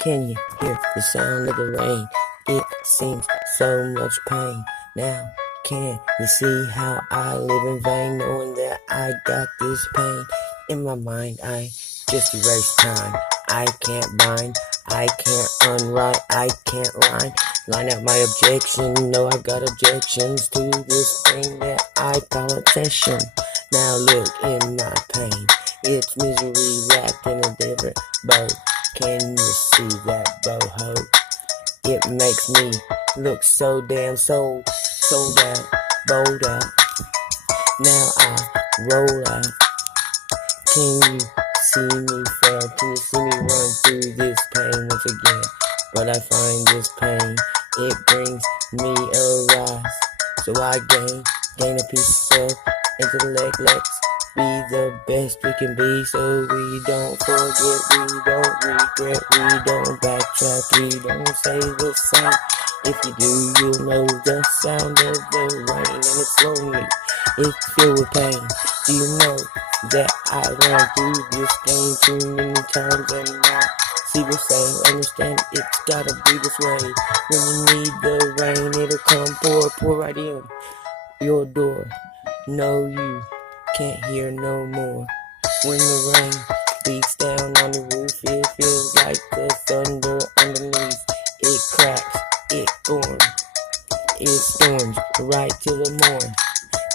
Can you hear the sound of the rain? It seems so much pain. Now, can you see how I live in vain, knowing that I got this pain in my mind? I just erase time. I can't bind, I can't unwrite, I can't line out my objection. No, I've got objections to this thing that I call obsession. Now look in my pain. It's misery wrapped in a different bow. Can you see that boho? It makes me look so damn sold out, bowled out. Now I roll out. Can you see me fail? Can you see me run through this pain once again? But I find this pain, it brings me a rise. So I gain a piece of intellect. Let's be the best we can be, so we don't forget, we don't regret, we don't backtrack, we don't say the same. If you do, you'll know the sound of the rain, and it's lonely, it's filled with pain. Do you know that I ran through this game too many times, and I see the same? Understand it's gotta be this way. When you need the rain, it'll come pour right in your door. No, you can't hear no more. When the rain beats down on the roof, it feels like the thunder underneath. It cracks, it storms right till the morn,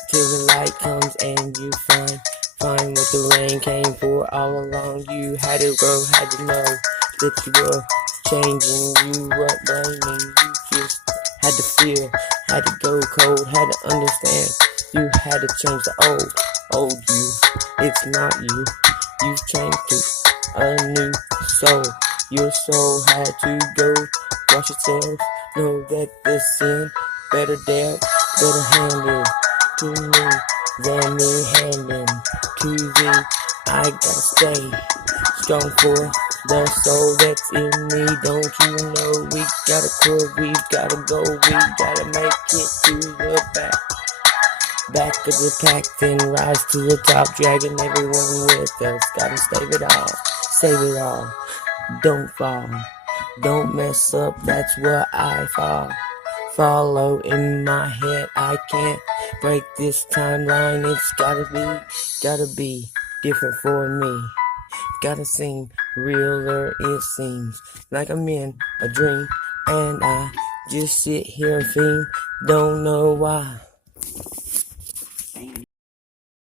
till the light comes and you find what the rain came for all along. You had to grow, had to know that you were changing, you were blaming, you just had to feel, had to go cold, had to understand. You had to change the old you. It's not you. You've changed to a new soul. Your soul had to go wash itself. Know that the sin better dealt, better handed to me than me handing to thee. I gotta stay strong for the soul that's in me. Don't you know we gotta curve, we gotta go, we gotta make it to the back of the pack, then rise to the top, dragging everyone with us. Gotta save it all, don't fall, don't mess up, that's what I follow in my head. I can't break this timeline, it's gotta be different for me. Gotta seem realer, it seems like I'm in a dream, and I just sit here and fiend, don't know why.